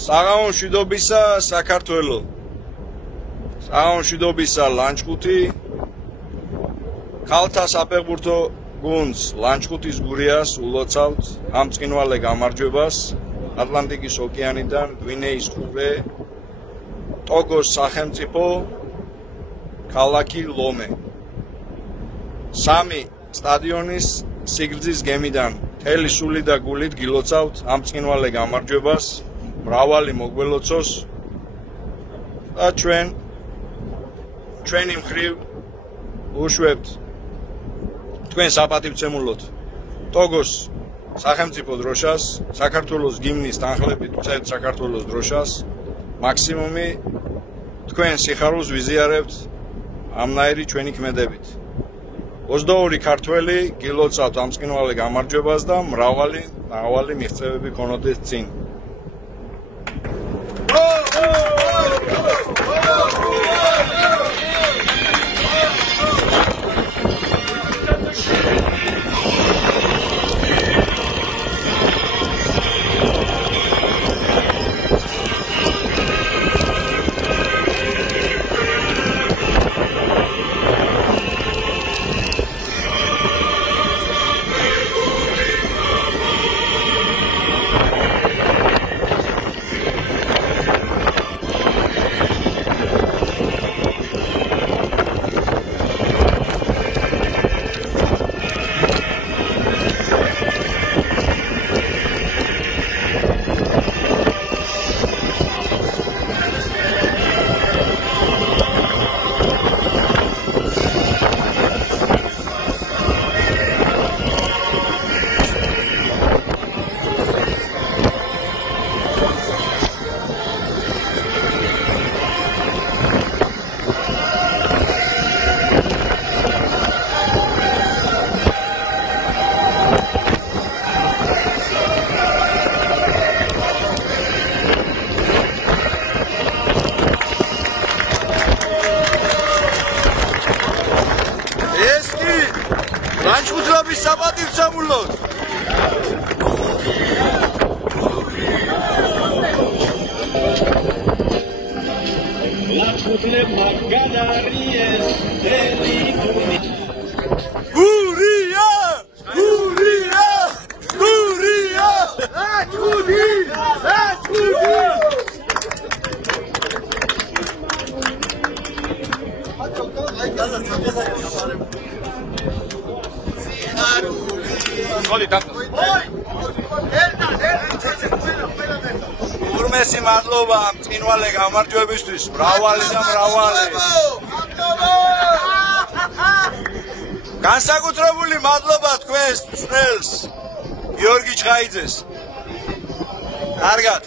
საღამო მშვიდობისა საქართველო. საღამო მშვიდობისა ლანჩხუთი. ქალთა საფეხბურთო გუნდს ლანჩხუთის გურიას ულოცავთ ამ წინვალე გამარჯვებას ატლანტიკის ოკეანიდან გვინეის ყურე ტოგოს სახელმწიფო ქალაქი ლომე. 3 სტადიონის სიგრძის გემიდან მთელი სული და გულით გილოცავთ ამ წინვალე გამარჯვებას მრავალი მოგველოცოს და ჩვენი მხრივ უშვებთ თქვენ საპატივცემულოდ ტოგოს სახელმწიფო დროშას, საქართველოს გიმნის თანხლებით ვწერთ საქართველოს დროშას, მაქსიმუმი თქვენ სიხარულს ვიზიარებთ ამნაირი ჩვენი ქმედებით. 22 ქართველი გილოცავთ ამ წინვალე გამარჯვებას და მრავალი მიღწევები ქონოდეთ წინ. ლანჩხუთის საპატივცემულოდ ურმესი მადლობა ამ წინვალე გამარჯვებისთვის მრავალი განსაკუთრებული მადლობა თქვენს მწვრთნელს გიორგი ჩხაიძეს. კარგად